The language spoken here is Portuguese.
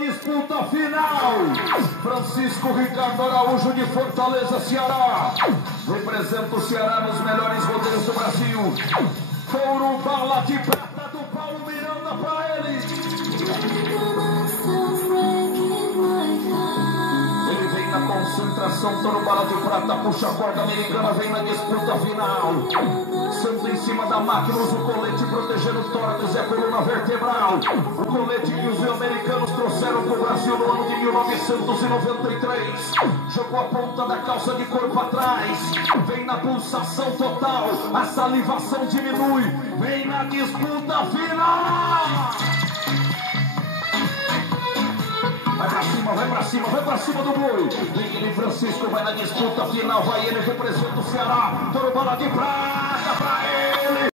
disputa final. Francisco Ricardo Araújo de Fortaleza, Ceará. Representa o Ceará nos melhores rodeios do Brasil. Couro Bala de Prata do Paulo Miranda para ele. Ele vem na concentração, Couro Bala de Prata, puxa a corda americana, vem na disputa final. Senta em cima da máquina, usa o colete protegendo o tórax e a coluna vertebral. O colete que os americanos trouxeram para o Brasil no ano de 1993. Jogou a ponta da calça de corpo atrás. Vem na pulsação total, a salivação diminui. Vem na disputa final. Vai pra cima do boi. Vem ele, Francisco, vai na disputa final. Vai ele, representa o Ceará. Couro Bala de Prata pra ele.